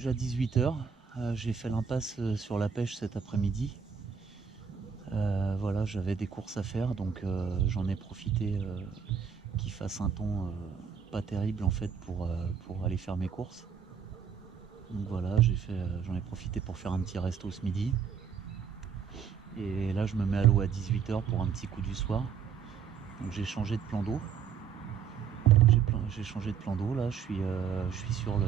déjà 18 h. J'ai fait l'impasse sur la pêche cet après-midi. Voilà, j'avais des courses à faire, donc j'en ai profité qu'il fasse un temps pas terrible en fait pour aller faire mes courses. Donc voilà, j'en ai profité pour faire un petit resto ce midi. Et là, je me mets à l'eau à 18 h pour un petit coup du soir. Donc j'ai changé de plan d'eau. J'ai changé de plan d'eau. Là, je suis sur le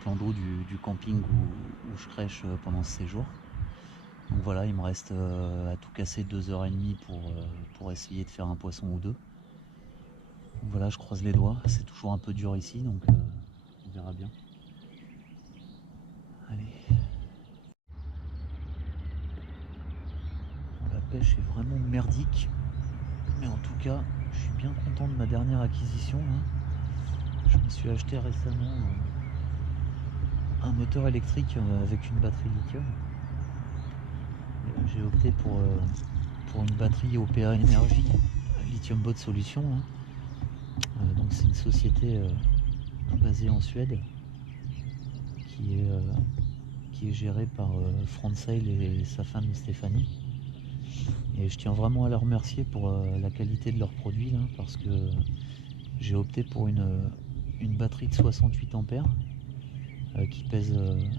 plan d'eau du camping où je crèche pendant ce séjour. Donc voilà, il me reste à tout casser 2 h 30 pour essayer de faire un poisson ou deux. Donc voilà, je croise les doigts. C'est toujours un peu dur ici, donc on verra bien. Allez. La pêche est vraiment merdique. Mais en tout cas, je suis bien content de ma dernière acquisition. Je me suis acheté récemment un moteur électrique avec une batterie lithium. J'ai opté pour une batterie OPA Energy Lithium Bot Solution. Donc c'est une société basée en Suède qui est gérée par Franz Seil et sa femme Stéphanie. Et je tiens vraiment à les remercier pour la qualité de leurs produits là, parce que j'ai opté pour une batterie de 68 ampères qui pèse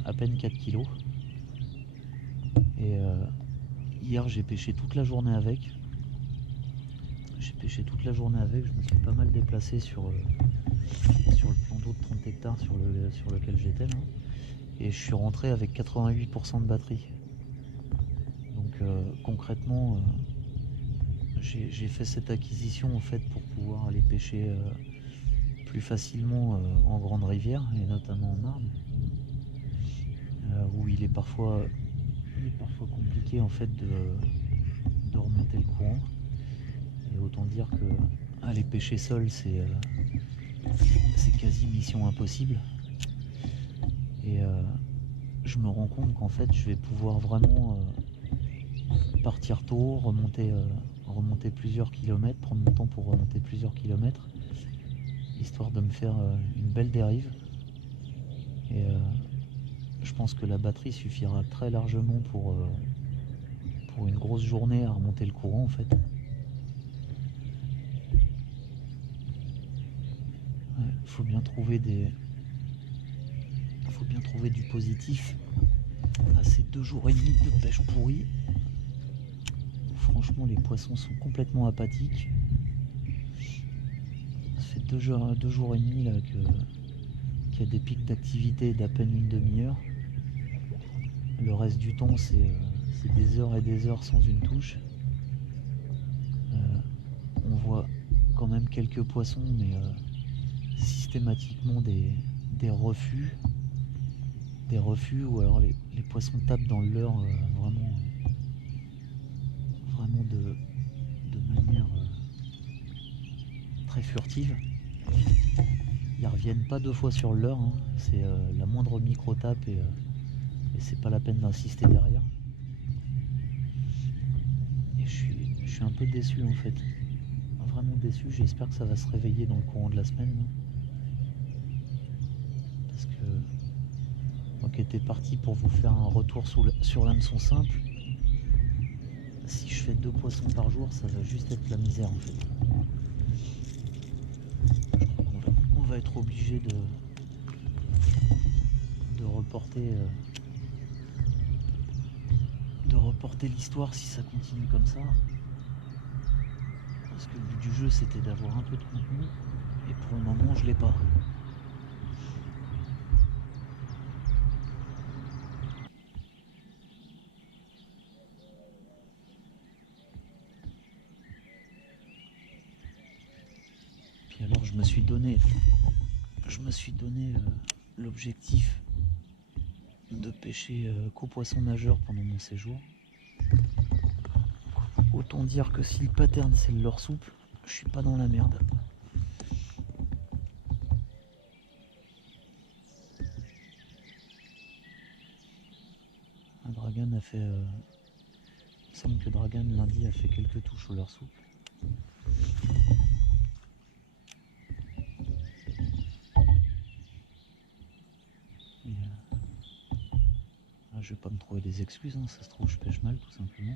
à peine 4 kg. Et hier j'ai pêché toute la journée avec. Je me suis pas mal déplacé sur le plan d'eau de 30 hectares sur lequel j'étais là. Et je suis rentré avec 88% de batterie. Donc concrètement, j'ai fait cette acquisition en fait pour pouvoir aller pêcher plus facilement en grande rivière et notamment en Marne, où il est parfois compliqué en fait de remonter le courant. Et autant dire que aller pêcher seul c'est quasi mission impossible. Et je me rends compte qu'en fait je vais pouvoir vraiment partir tôt, remonter plusieurs kilomètres, prendre mon temps pour remonter plusieurs kilomètres, histoire de me faire une belle dérive. Et je pense que la batterie suffira très largement pour une grosse journée à remonter le courant en fait. Il faut bien trouver du positif à ces 2 jours et demi de pêche pourrie. Franchement, les poissons sont complètement apathiques. Ça fait 2 jours et demi là qu'il y a des pics d'activité d'à peine une demi-heure. Le reste du temps, c'est des heures et des heures sans une touche. On voit quand même quelques poissons, mais systématiquement des refus. Des refus ou alors les poissons tapent dans le leurre vraiment de manière très furtive. Ils reviennent pas 2 fois sur le leurre, c'est la moindre micro-tape et c'est pas la peine d'insister derrière. Et je suis un peu déçu en fait. Vraiment déçu, j'espère que ça va se réveiller dans le courant de la semaine. Parce que moi qui étais parti pour vous faire un retour sur l'hameçon simple, si je fais 2 poissons par jour, ça va juste être la misère en fait. Je crois qu'on va être obligé de reporter l'histoire si ça continue comme ça. Parce que le but du jeu c'était d'avoir un peu de contenu et pour le moment je l'ai pas. Puis alors je me suis donné l'objectif de pêcher qu'aux poissons nageurs pendant mon séjour. Autant dire que si le pattern c'est le leurre souple, je suis pas dans la merde. Dragan a fait... il me semble que Dragan lundi a fait quelques touches au leurre souple. pas me trouver des excuses, hein. Ça se trouve je pêche mal tout simplement.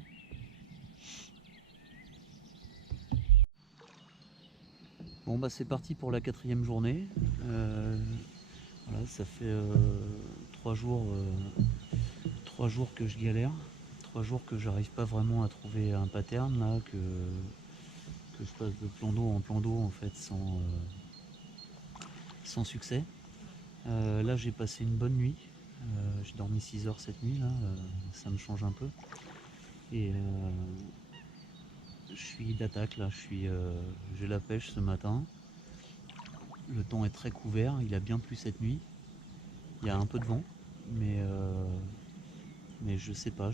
Bon bah c'est parti pour la 4e journée. Voilà, ça fait 3 jours que je galère, 3 jours que j'arrive pas vraiment à trouver un pattern là, que je passe de plan d'eau en plan d'eau en fait sans succès. Là j'ai passé une bonne nuit, j'ai dormi 6 heures cette nuit là, ça me change un peu. Et je suis d'attaque là, j'ai la pêche ce matin. Le temps est très couvert, il a bien plu cette nuit. Il y a un peu de vent, mais je sais pas,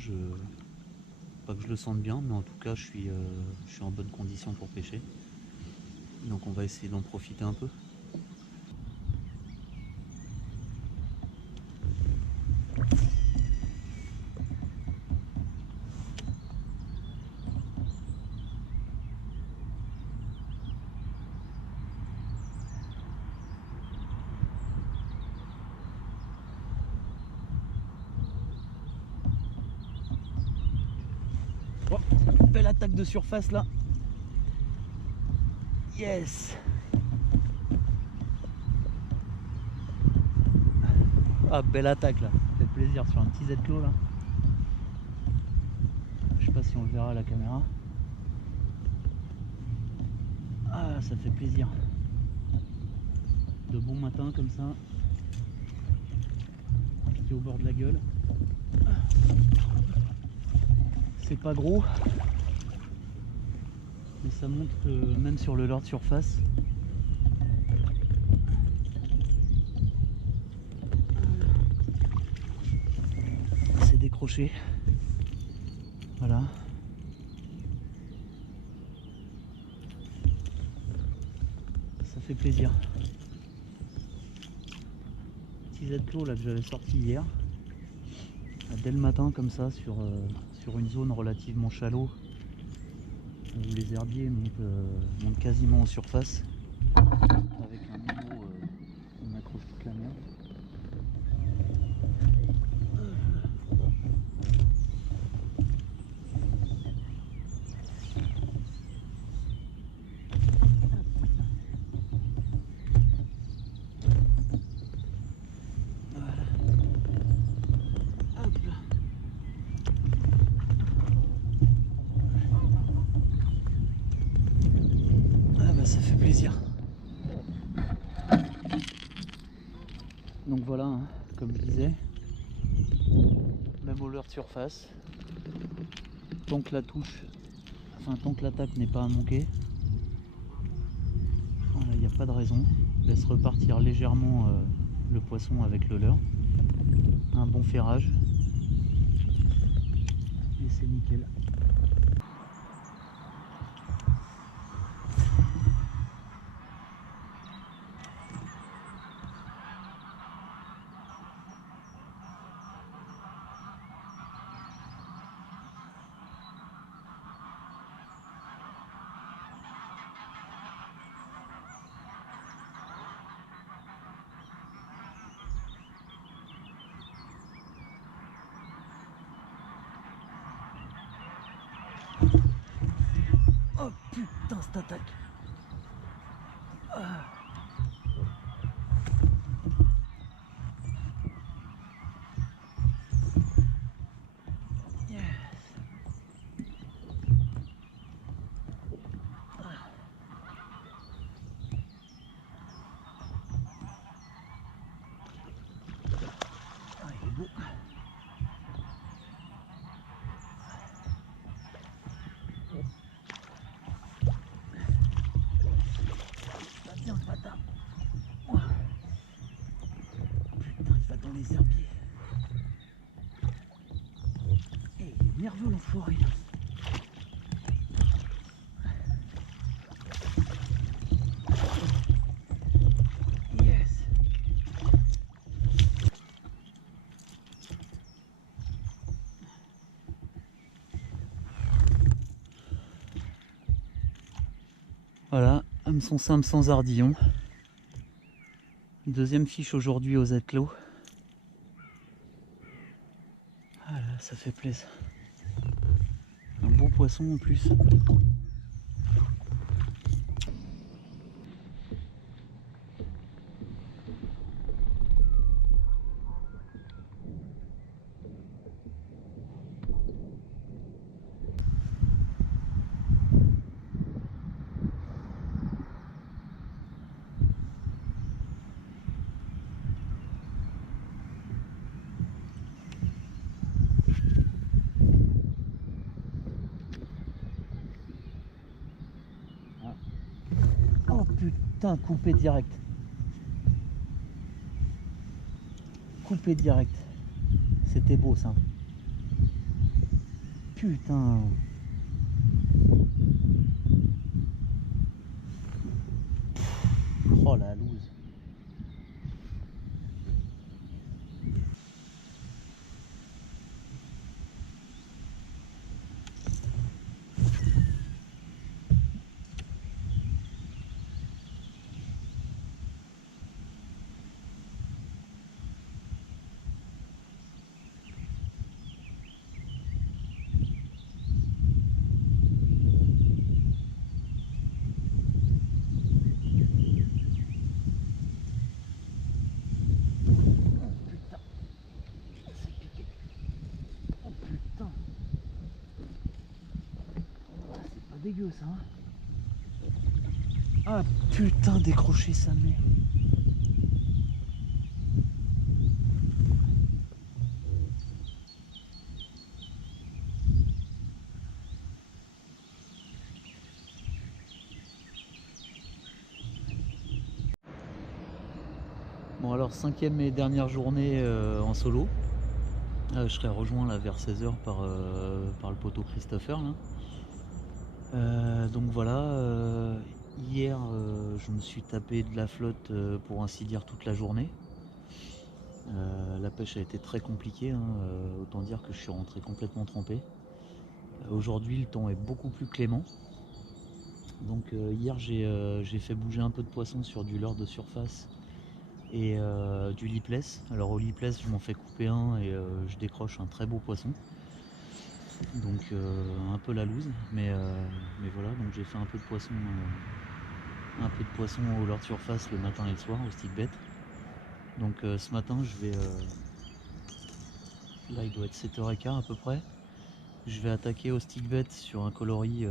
pas que je le sente bien, mais en tout cas je suis en bonne condition pour pêcher. Donc on va essayer d'en profiter un peu. Oh, belle attaque de surface là. Yes. Ah, belle attaque là, ça fait plaisir sur un petit Z-Clos là. Je sais pas si on le verra à la caméra. Ah, ça fait plaisir. De bon matin comme ça. Piqué au bord de la gueule. C'est pas gros, mais ça montre que même sur le leurre de surface, c'est décroché. Voilà. Ça fait plaisir. Petit Z-Clos là que j'avais sorti hier. Dès le matin comme ça sur une zone relativement shallow où les herbiers montent quasiment en surface avec un niveau on accroche toute la merde. Ça fait plaisir. Donc voilà, hein, comme je disais, même au leurre de surface, tant que la touche, enfin tant que l'attaque n'est pas à manquer, voilà, il n'y a pas de raison. Laisse repartir légèrement le poisson avec le leurre, un bon ferrage, et c'est nickel. Oh putain, cette attaque. Ah. Yes. Ah, il est beau. Bien ce bâtard. Oh. Putain, il va dans les herbiers. Et il est nerveux l'enfoiré. Yes. Voilà, hameçon simple sans ardillon. Deuxième fiche aujourd'hui au Z-Clos. ça fait plaisir. Un beau poisson en plus. Oh putain, coupé direct. Coupé direct. C'était beau ça. Putain. Oh la loose. Dégueu ça hein. Ah putain, décrocher sa mère. Bon alors 5e et dernière journée en solo. Je serai rejoint là vers 16 h par le poteau Christopher là. Donc voilà, hier je me suis tapé de la flotte pour ainsi dire toute la journée. La pêche a été très compliquée, hein, autant dire que je suis rentré complètement trempé. Aujourd'hui le temps est beaucoup plus clément. Donc hier j'ai fait bouger un peu de poisson sur du leurre de surface et du lipless. Alors au lipless je m'en fais couper un et je décroche un très beau poisson. Donc un peu la loose, mais voilà, donc j'ai fait un peu de poisson au leurre de surface le matin et le soir au stickbait. Donc ce matin je vais là il doit être 7 h 15 à peu près. Je vais attaquer au stickbait sur un coloris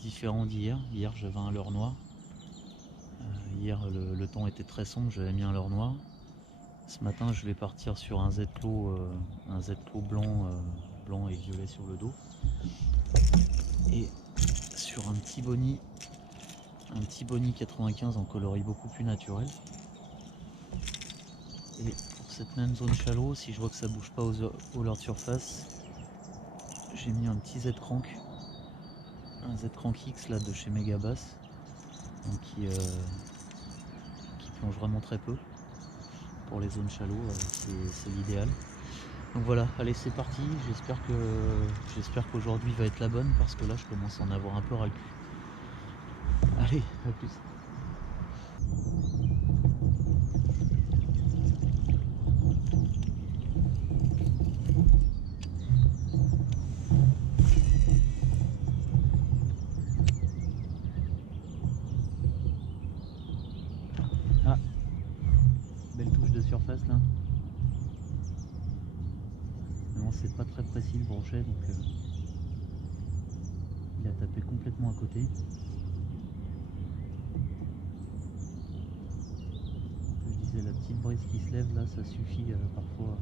différent d'hier. Hier j'avais un leurre noir. Hier le temps était très sombre, j'avais mis un leurre noir. Ce matin je vais partir sur un Z-Claw blanc et violet sur le dos. Et sur un petit boni 95 en coloris beaucoup plus naturel. Et pour cette même zone shallow, si je vois que ça bouge pas au leurre de surface, j'ai mis un petit Z-Crank, un Z-Crank X là de chez Megabass, donc qui plonge vraiment très peu. Pour les zones shallow, c'est l'idéal. Donc voilà, allez c'est parti, j'espère qu'aujourd'hui va être la bonne parce que là je commence à en avoir un peu ras le cul. Allez, à plus. Ah, belle touche de surface là. Non, c'est pas très précis le brochet, donc il a tapé complètement à côté. Je disais, la petite brise qui se lève là, ça suffit parfois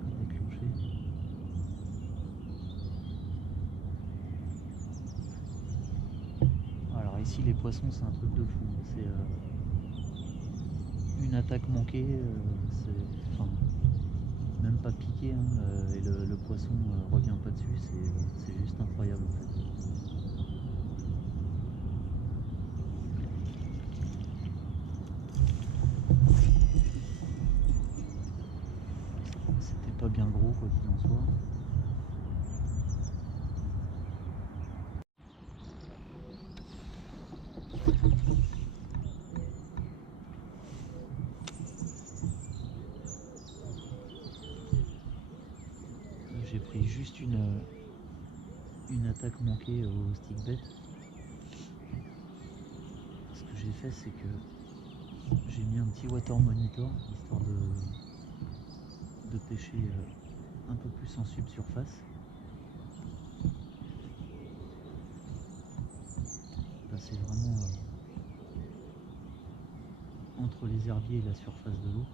à déclencher. Alors ici les poissons c'est un truc de fou, c'est une attaque manquée, enfin, même pas piqué hein, et le poisson revient pas dessus, c'est juste incroyable en fait. C'était pas bien gros quoi qu'il en soit. j'ai pris juste une attaque manquée au stick bait. Ce que j'ai fait, c'est que j'ai mis un petit water monitor histoire de pêcher un peu plus en subsurface. Passer vraiment entre les herbiers et la surface de l'eau.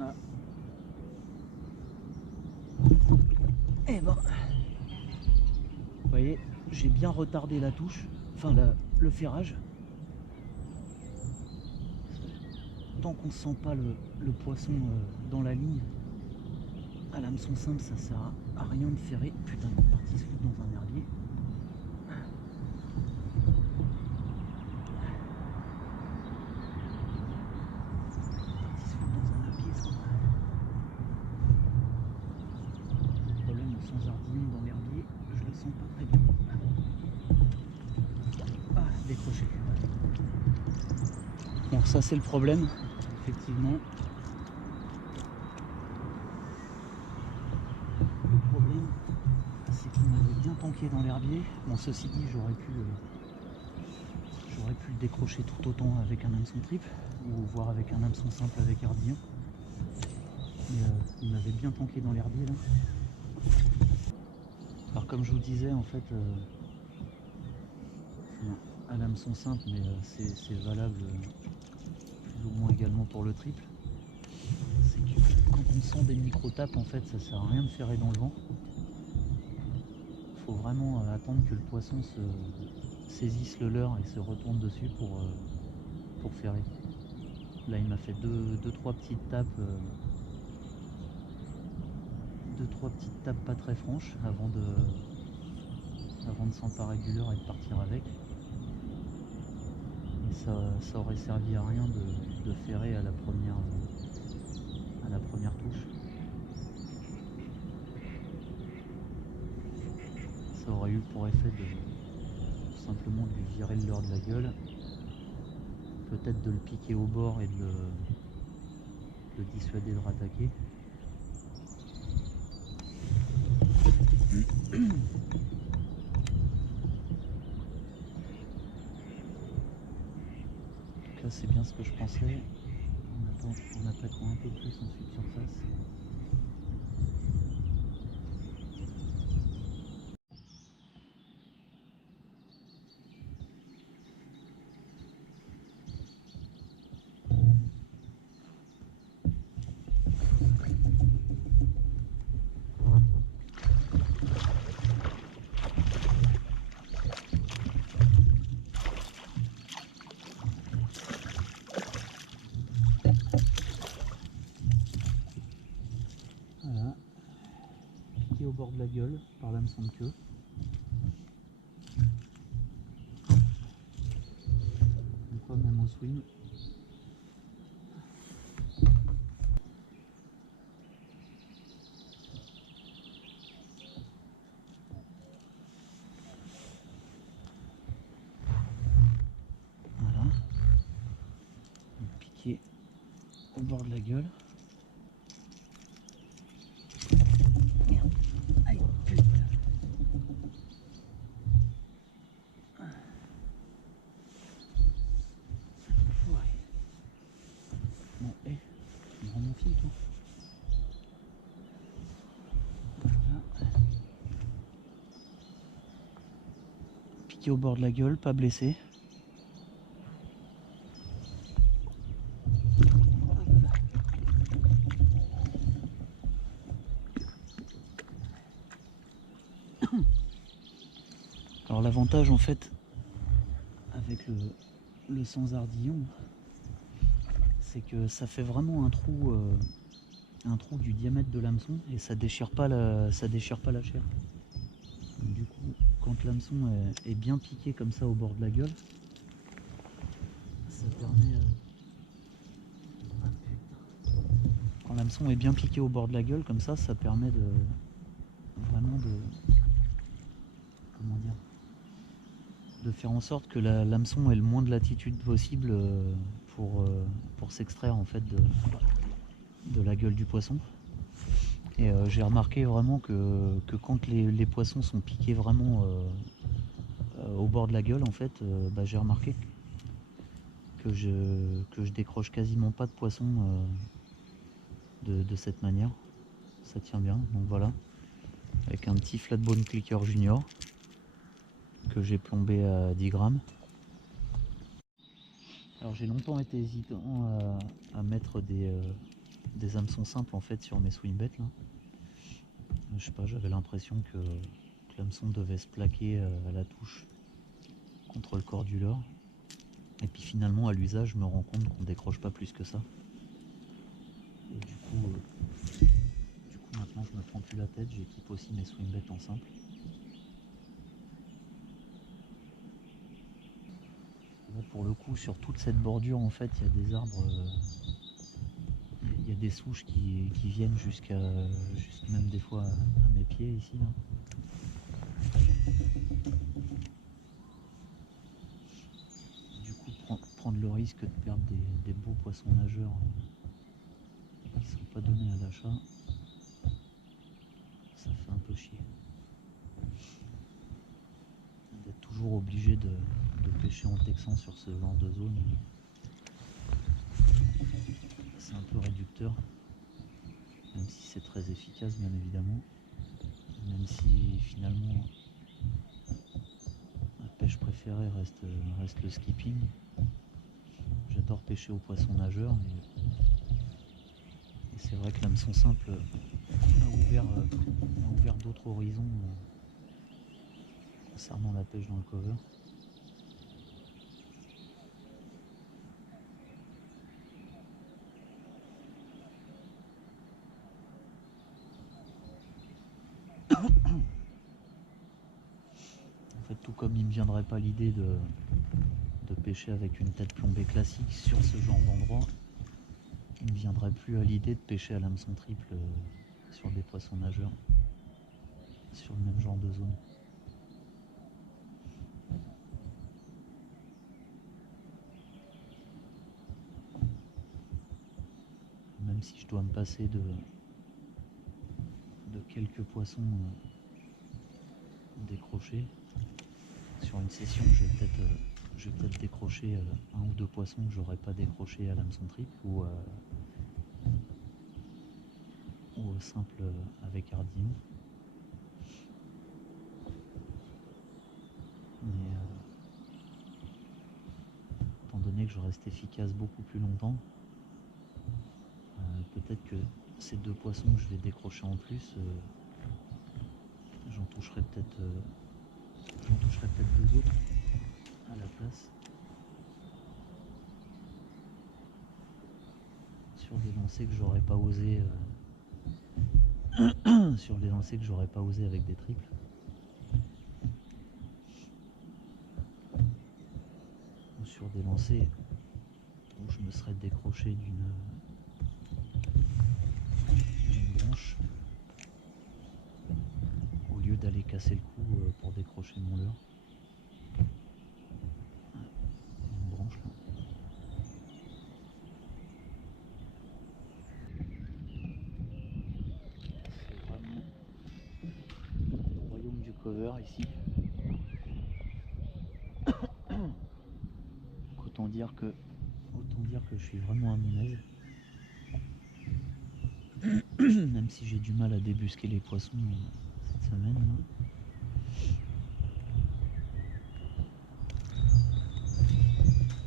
Ah. Et ben, vous voyez, j'ai bien retardé la touche, enfin le ferrage. Tant qu'on ne sent pas le poisson dans la ligne, à l'hameçon simple, ça sert à rien de ferrer. Putain, il est parti se foutre dans un herbier. Le problème sans ardillon dans l'herbier, je le sens pas très bien. Ah, décroché. Bon, ça c'est le problème, effectivement. Le problème, c'est qu'il m'avait bien tanké dans l'herbier. Bon, ceci dit, j'aurais pu le décrocher tout autant avec un hameçon triple, ou voire avec un hameçon simple avec ardillon. Mais il m'avait bien tanké dans l'herbier là. Alors comme je vous disais, en fait, à l'hameçon simple, mais c'est valable plus ou moins également pour le triple, c'est que quand on sent des micro-tapes, en fait, ça sert à rien de ferrer dans le vent. Il faut vraiment attendre que le poisson saisisse le leurre et se retourne dessus pour ferrer. Là, il m'a fait deux, trois petites tapes. Trois petites tapes pas très franches avant de s'emparer du leurre et de partir avec. Et ça aurait servi à rien de ferrer à la première touche. Ça aurait eu pour effet tout simplement de lui virer le leurre de la gueule, peut-être de le piquer au bord et de le dissuader de rattaquer. Là, c'est bien ce que je pensais. On attaquera un peu plus en subsurface. Voilà, piqué au bord de la gueule par l'hameçon de queue. Une fois même au swing. Voilà, piqué au bord de la gueule. Merde, aïe, putain. Bon, tu me rends mon fil, toi. Voilà. Piqué au bord de la gueule, pas blessé. Alors l'avantage en fait avec le sans ardillon, c'est que ça fait vraiment un trou du diamètre de l'hameçon et ça déchire pas la chair. Donc, du coup, quand l'hameçon est bien piqué comme ça au bord de la gueule, ça permet quand l'hameçon est bien piqué au bord de la gueule comme ça permet de vraiment comment dire, de faire en sorte que l'hameçon ait le moins de latitude possible pour s'extraire en fait de la gueule du poisson. Et j'ai remarqué vraiment que quand les poissons sont piqués vraiment au bord de la gueule, en fait, j'ai remarqué que je décroche quasiment pas de poissons de cette manière. Ça tient bien, donc voilà. Avec un petit Flatbone Clicker Junior que j'ai plombé à 10 grammes. Alors j'ai longtemps été hésitant à mettre des hameçons simples en fait sur mes swing-bets là. Je sais pas, j'avais l'impression que l'hameçon devait se plaquer à la touche contre le corps du leurre. Et puis finalement à l'usage je me rends compte qu'on décroche pas plus que ça. Et du coup maintenant je me prends plus la tête, j'équipe aussi mes swing-bets en simple. Là, pour le coup sur toute cette bordure en fait il y a des arbres, il y a des souches qui viennent jusque même des fois à mes pieds ici là. Du coup prendre le risque de perdre des beaux poissons nageurs qui sont pas donnés à l'achat, ça fait un peu chier. D'être toujours obligé de pêcher en texan sur ce genre de zone, c'est un peu réducteur, même si c'est très efficace bien évidemment, même si finalement ma pêche préférée reste le skipping. J'adore pêcher aux poissons nageurs et c'est vrai que l'hameçon simple a ouvert d'autres horizons concernant la pêche dans le cover. En fait, tout comme il ne me viendrait pas l'idée de pêcher avec une tête plombée classique sur ce genre d'endroit, il ne me viendrait plus à l'idée de pêcher à l'hameçon triple sur des poissons nageurs, sur le même genre de zone. Même si je dois me passer de quelques poissons décrochés, sur une session je vais peut-être décrocher un ou deux poissons que j'aurais pas décroché à l'hameçon triple ou au simple avec ardillon. Mais étant donné que je reste efficace beaucoup plus longtemps, peut-être que ces deux poissons que je vais décrocher en plus, j'en toucherai peut-être deux autres à la place. Sur des lancers que j'aurais pas osé avec des triples. Ou sur des lancers où je me serais décroché d'une branche au lieu d'aller casser le cou pour décrocher mon leurre. Une branche là. C'est vraiment le royaume du cover ici. Donc autant dire que je suis vraiment à mon aise. Même si j'ai du mal à débusquer les poissons cette semaine là.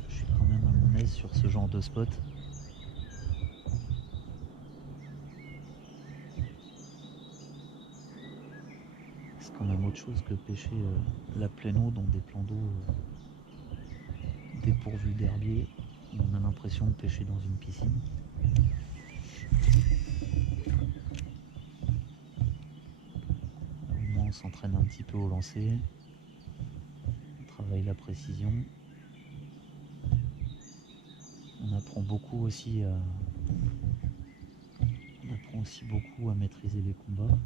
Je suis quand même à mon aise sur ce genre de spot. c'est quand même autre chose que pêcher la pleine eau dans des plans d'eau dépourvus d'herbier. On a l'impression de pêcher dans une piscine. Là, au moins on s'entraîne un petit peu au lancer, on travaille la précision. On apprend aussi beaucoup à maîtriser les combats,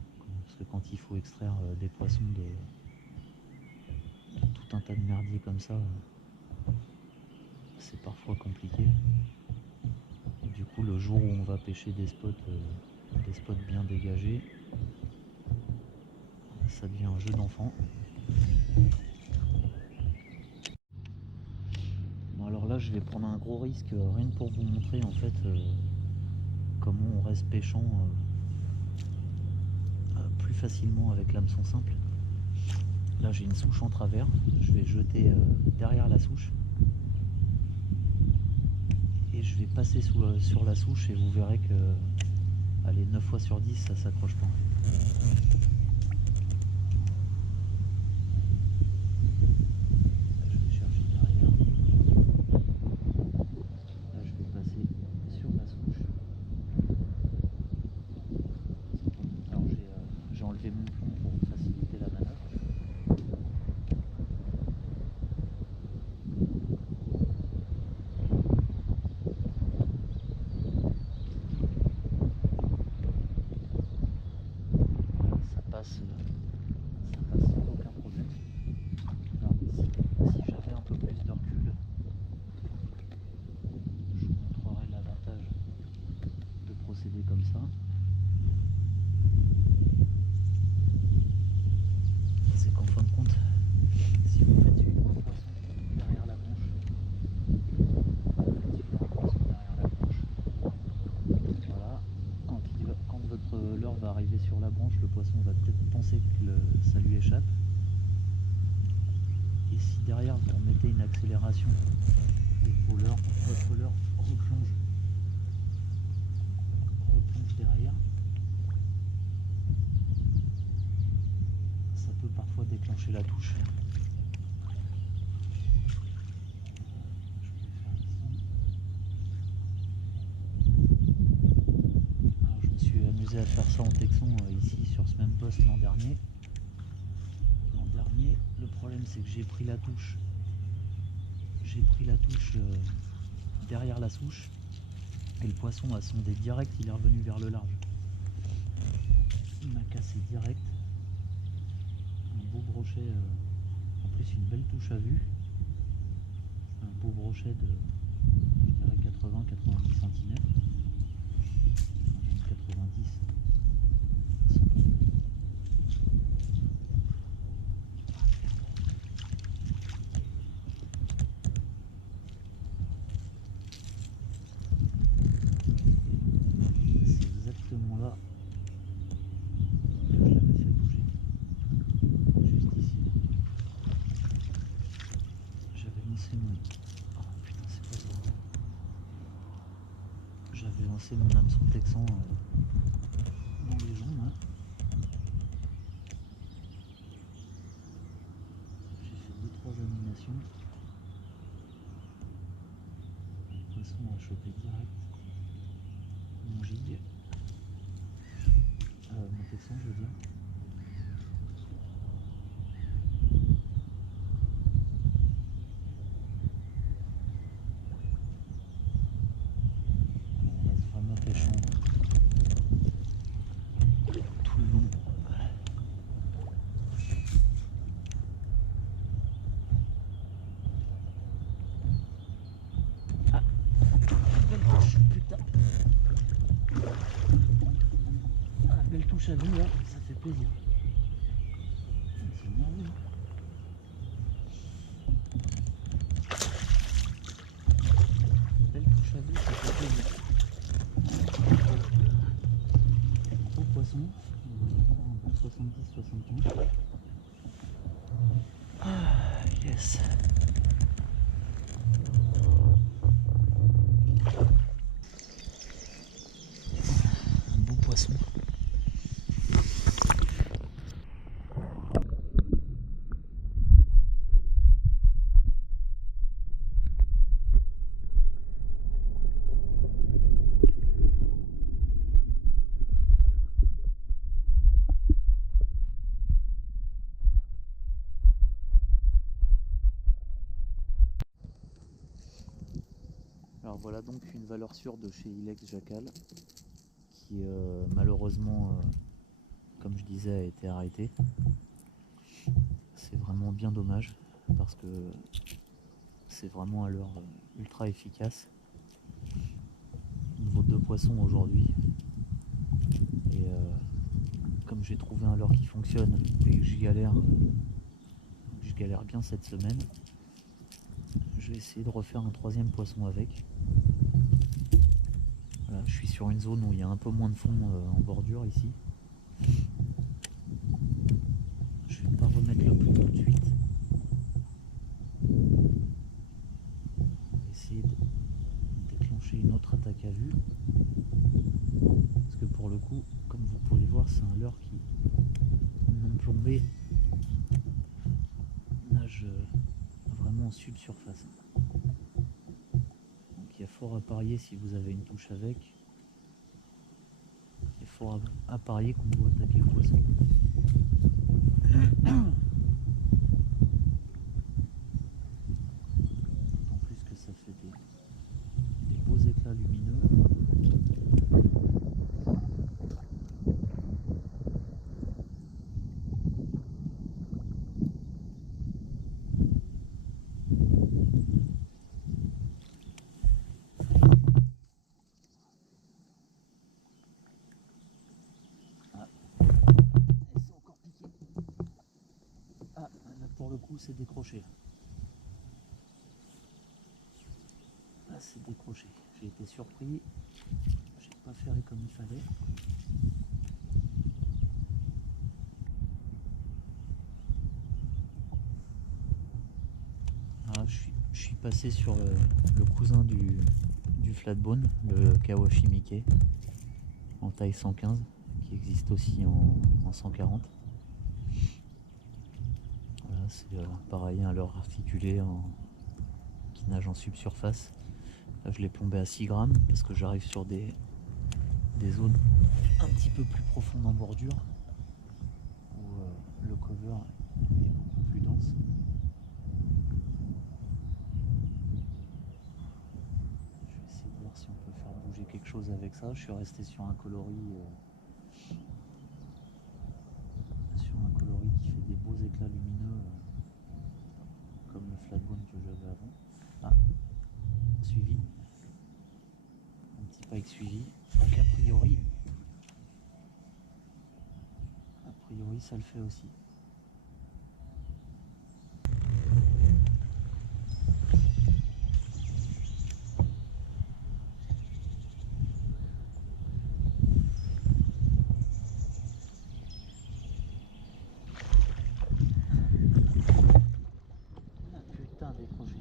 parce que quand il faut extraire des poissons de tout un tas de merdier comme ça, c'est parfois compliqué. Et du coup, le jour où on va pêcher des spots bien dégagés, ça devient un jeu d'enfant. Bon, alors là, je vais prendre un gros risque, rien que pour vous montrer en fait comment on reste pêchant plus facilement avec l'hameçon simple. Là, j'ai une souche en travers, je vais jeter derrière la souche. Et je vais passer sur la souche et vous verrez que, allez, 9 fois sur 10, ça s'accroche pas. Je vais chercher derrière. Là, je vais passer sur la souche. Alors, j'ai enlevé mon plomb pour faciliter la manœuvre. Ça passe sans aucun problème. Alors, si j'avais un peu plus de recul, je vous montrerai l'avantage de procéder comme ça. C'est qu'en fin de compte, si vous faites suivre un poisson derrière la branche, voilà, quand votre leurre va arriver sur la branche, le poisson va peut-être penser que ça lui échappe. Et si derrière vous remettez une accélération et que votre leurre replonge derrière, ça peut parfois déclencher la touche. Alors, je me suis amusé à faire ça en texon ici sur ce même poste l'an dernier. Le problème c'est que j'ai pris la touche derrière la souche et le poisson a sondé direct, il est revenu vers le large. Il m'a cassé direct. Un beau brochet, en plus une belle touche à vue. Un beau brochet de, je dirais, 80-90 cm. 90. C'est exactement là que je l'avais fait bouger. Juste ici. J'avais lancé mon... Oh putain, c'est pas ça. J'avais lancé mon hameçon texan dans les jambes là. J'ai fait 2-3 animations. Le poisson a chopé direct mon gigue. Mon texan, je veux dire. On reste vraiment pêchant tout le long. Ah, belle touche, putain. Ah, belle touche à vue là, ça fait plaisir. C'est merveilleux. Belle touche à vue, ça fait plaisir. Gros poisson, un bon 70-75. Ah, yes. Un beau poisson. Alors voilà donc une valeur sûre de chez Ilex Jacal qui malheureusement, comme je disais, a été arrêtée. C'est vraiment bien dommage parce que c'est vraiment un leurre ultra efficace. Il vaut 2 poissons aujourd'hui. Et comme j'ai trouvé un leurre qui fonctionne et que je galère bien cette semaine, je vais essayer de refaire un 3e poisson avec. Voilà, je suis sur une zone où il y a un peu moins de fond en bordure ici. Je vais pas remettre le plomb tout de suite. Essayer de déclencher une autre attaque à vue. Parce que pour le coup, comme vous pouvez voir, c'est un leurre qui, non plombé, nage vraiment en subsurface. Donc il y a fort à parier si vous avez une touche avec. Il y a fort à parier qu'on doit attaquer le poisson. D'autant plus que ça fait des beaux éclats lumineux. Ah, et c'est encore piqué. Ah, là pour le coup c'est décroché. Là c'est décroché. J'ai été surpris. J'ai pas ferré comme il fallait. Ah, je suis passé sur le cousin du flatbone, le Kawashi Mickey, en taille 115, qui existe aussi en 140. Voilà, c'est pareil, un leurre articulé qui nage en subsurface. Là, je l'ai plombé à 6 grammes parce que j'arrive sur des zones un petit peu plus profondes en bordure où le cover est beaucoup plus dense. Je vais essayer de voir si on peut faire bouger quelque chose avec ça. Je suis resté sur un coloris qui fait des beaux éclats lumineux comme le flatbone que j'avais avant. Ah, suivi. Un petit pike suivi. Donc a priori ça le fait aussi. Ah putain, décroché.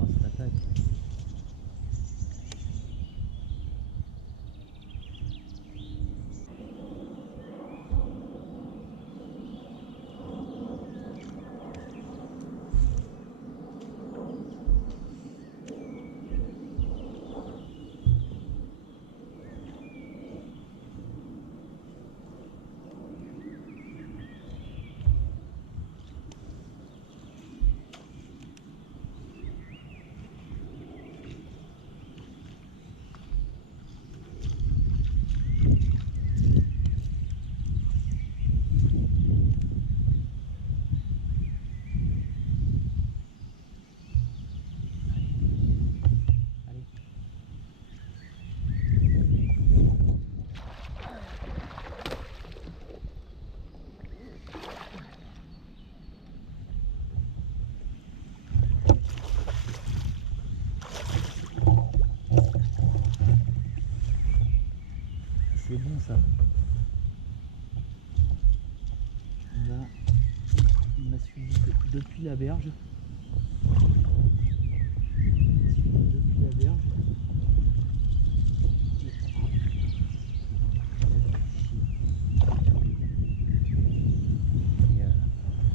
Oh cette attaque. C'est bon ça. Là, il m'a suivi depuis la berge. Depuis la berge.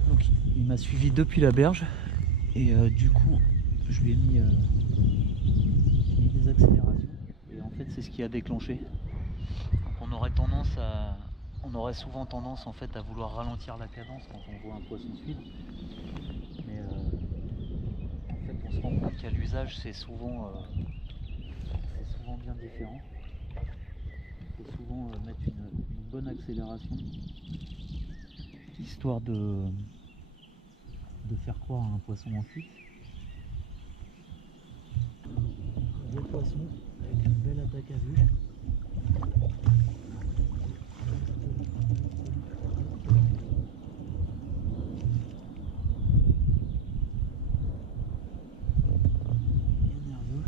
Donc il m'a suivi depuis la berge et du coup je lui ai mis des accélérations et en fait c'est ce qui a déclenché. Donc on aurait souvent tendance en fait à vouloir ralentir la cadence quand on voit un poisson suivre, mais se rend compte qu'à l'usage c'est souvent bien différent. Il faut souvent mettre une bonne accélération, histoire de faire croire à un poisson en fuite. Beau poisson avec une belle attaque à vue. Bien nerveux.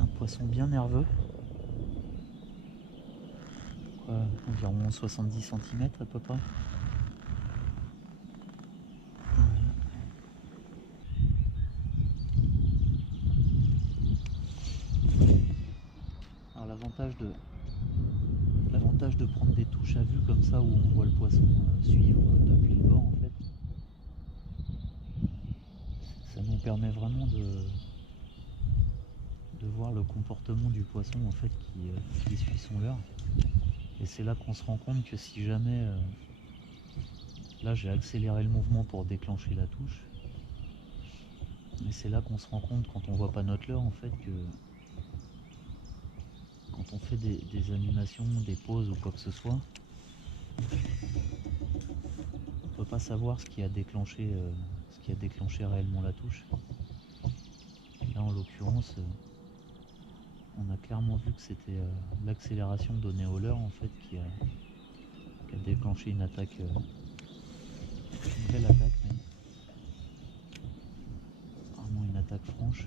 Un poisson bien nerveux. Quoi, environ 70 cm à peu près. Alors l'avantage de prendre des touches à vue comme ça où on voit le poisson suivre depuis le bord en fait, ça nous permet vraiment de voir le comportement du poisson en fait qui suit son leurre. Et c'est là qu'on se rend compte que si jamais là j'ai accéléré le mouvement pour déclencher la touche, mais c'est là qu'on se rend compte quand on voit pas notre leurre en fait que quand on fait des animations, des pauses ou quoi que ce soit, on peut pas savoir ce qui a déclenché réellement la touche. Là en l'occurrence on a clairement vu que c'était l'accélération donnée au leurre en fait qui a déclenché une attaque, une belle attaque même. Vraiment une attaque franche.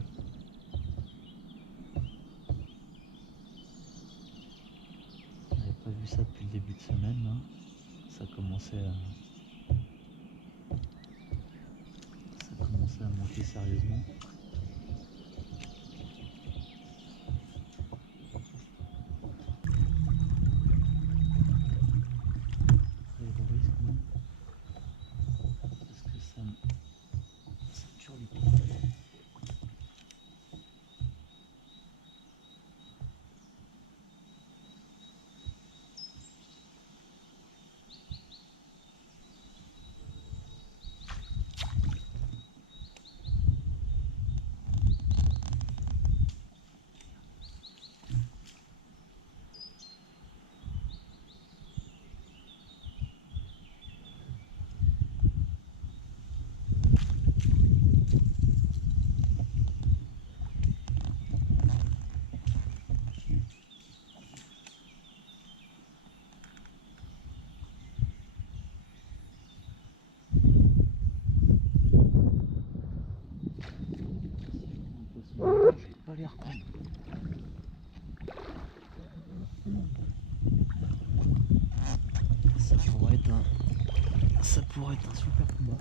On n'avait pas vu ça depuis le début de semaine là. Ça commençait à manquer sérieusement. Très gros risque même. Parce que ça turlupine. J'ai pas l'air con. Ça pourrait être un super combat.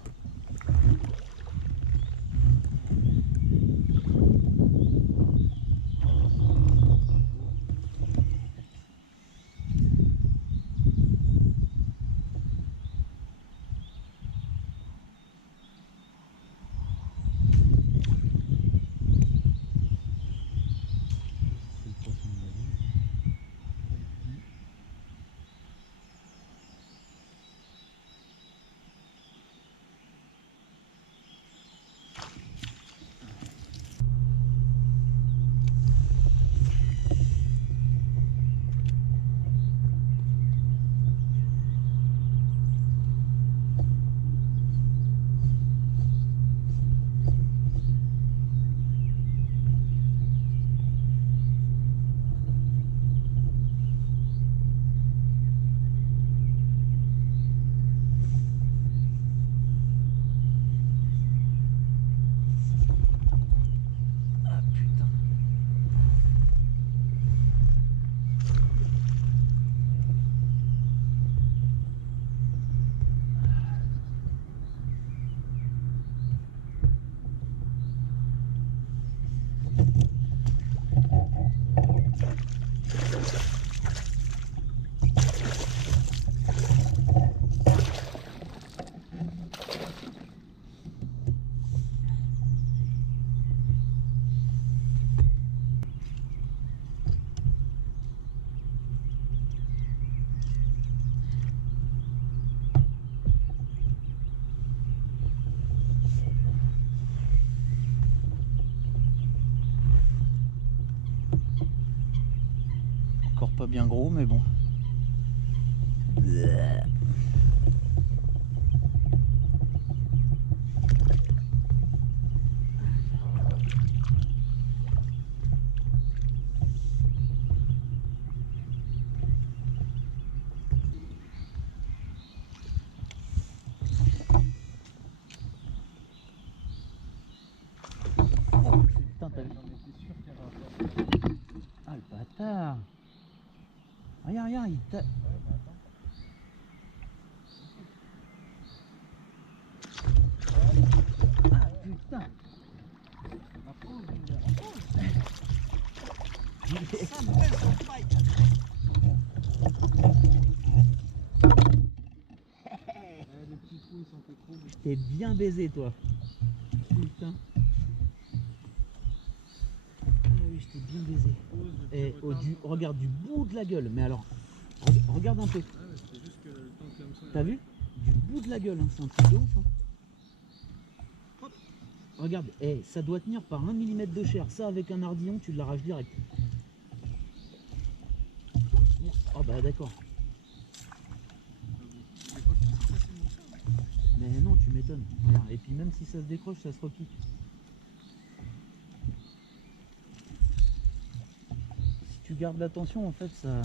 C'est le poisson de la vie. pas bien gros, mais bon. Putain, t'as vu? Ah, le bâtard! Regarde, regarde, il t'a... Ah, putain! T'es bien baisé, toi. Putain. Ah oui, je t'ai bien baisé. Et regarde du bout de la gueule. Mais alors, regarde un peu. T'as vu? Du bout de la gueule, hein. C'est un truc de ouf. Hein. Regarde, ça doit tenir par 1 mm de chair. Ça, avec un ardillon, tu l'arraches direct. Oh bah d'accord. Mais non, tu m'étonnes. Regarde. Et puis même si ça se décroche, ça se repique. Si tu gardes l'attention, en fait, ça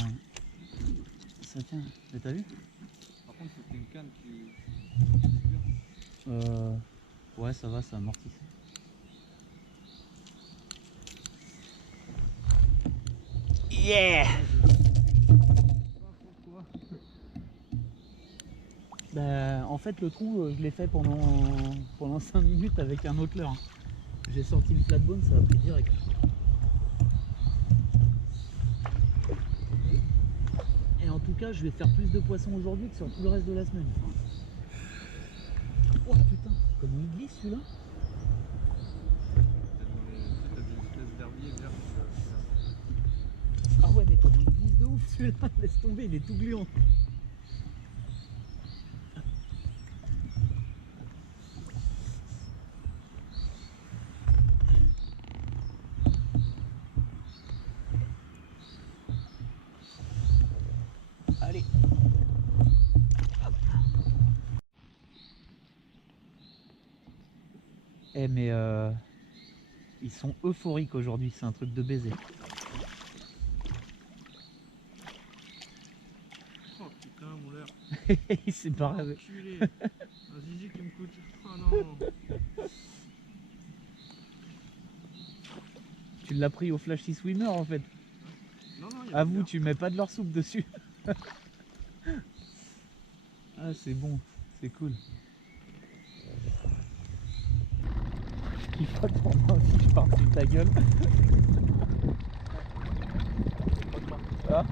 tient. Mais t'as vu? Par contre, c'était une canne qui... Ouais, ça va, ça amortit. Yeah! Bah, en fait, le trou, je l'ai fait pendant 5 minutes avec un autre leurre. J'ai sorti le flatbone, ça a pris direct. Et en tout cas, je vais faire plus de poissons aujourd'hui que sur tout le reste de la semaine. Oh putain, comment il glisse celui-là? T'as des espèces d'herbiers verts. Ah ouais, mais comment il glisse de ouf celui-là? Laisse tomber, il est tout gluant. Allez. Hop. Eh mais ils sont euphoriques aujourd'hui, c'est un truc de baiser. Oh putain, mon leurre. Il s'est barré avec. Enculé. Un zizi qui me coûte. Oh non. Tu l'as pris au flashy swimmer en fait. Non, non, il y a Avoue, tu mets pas de leur soupe dessus. Ah, c'est bon, c'est cool. Il faut que pour moi aussi je parte sur ta gueule. Ah.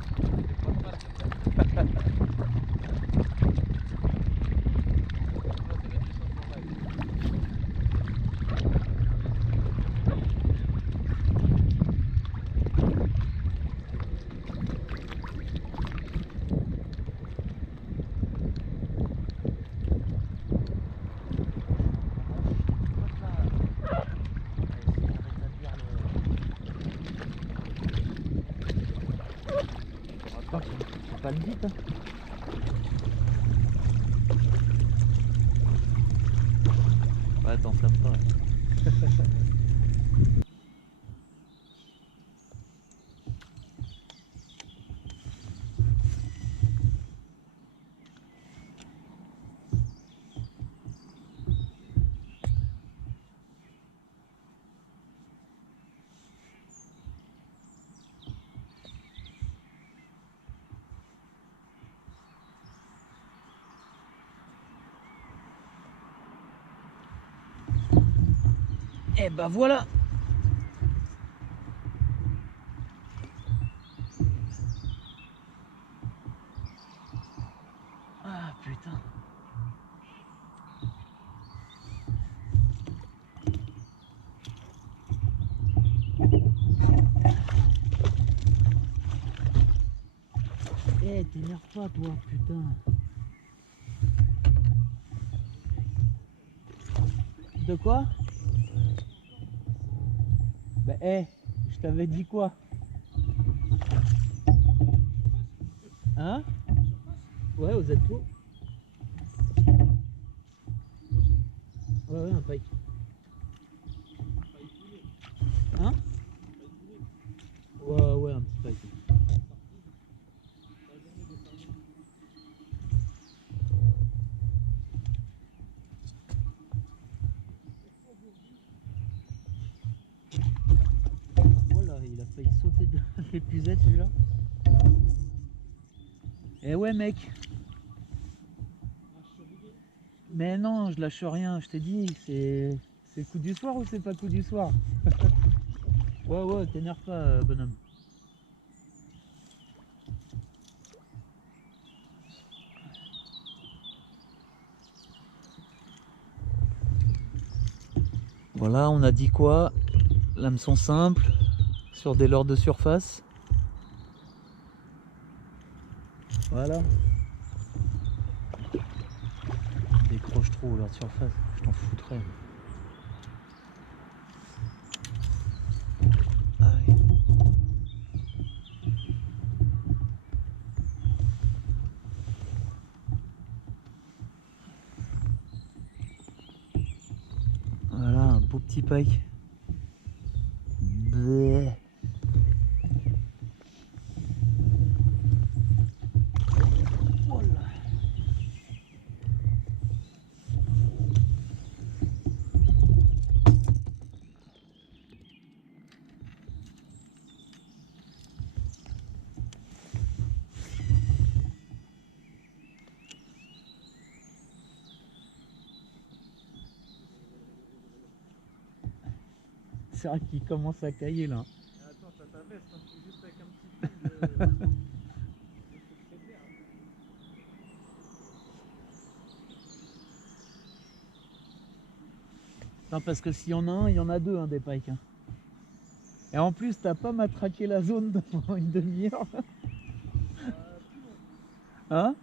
Faut pas le vite. Hein. Ouais, t'enflamme pas. Et bah voilà. Ah putain. Eh, t'énerve pas toi, putain. De quoi? Bah je t'avais dit quoi? Hein? Ouais, aux aides-toi. Ouais, ouais, un pike. Hein? Ouais, ouais, un petit pike. Voilà, il a failli sauter de l'épuisette celui-là. Eh ouais mec. Mais non, je lâche rien, je t'ai dit, c'est le coup du soir ou c'est pas le coup du soir? Ouais ouais, t'énerve pas bonhomme. Voilà, on a dit quoi? L'hameçon simple, sur des leurres de surface. Voilà. Décroche trop leurre de surface, je t'en foutrais. Allez. Voilà, un beau petit pike. Bleh. Voilà. C'est vrai qu'il commence à cailler là. Attends, t'as ta veste, hein, c'est juste avec un petit fil de... Non, parce que s'il y en a un, il y en a deux, hein, des pikes. Hein. Et en plus, t'as pas matraqué la zone pendant une demi-heure. Plus long. Hein?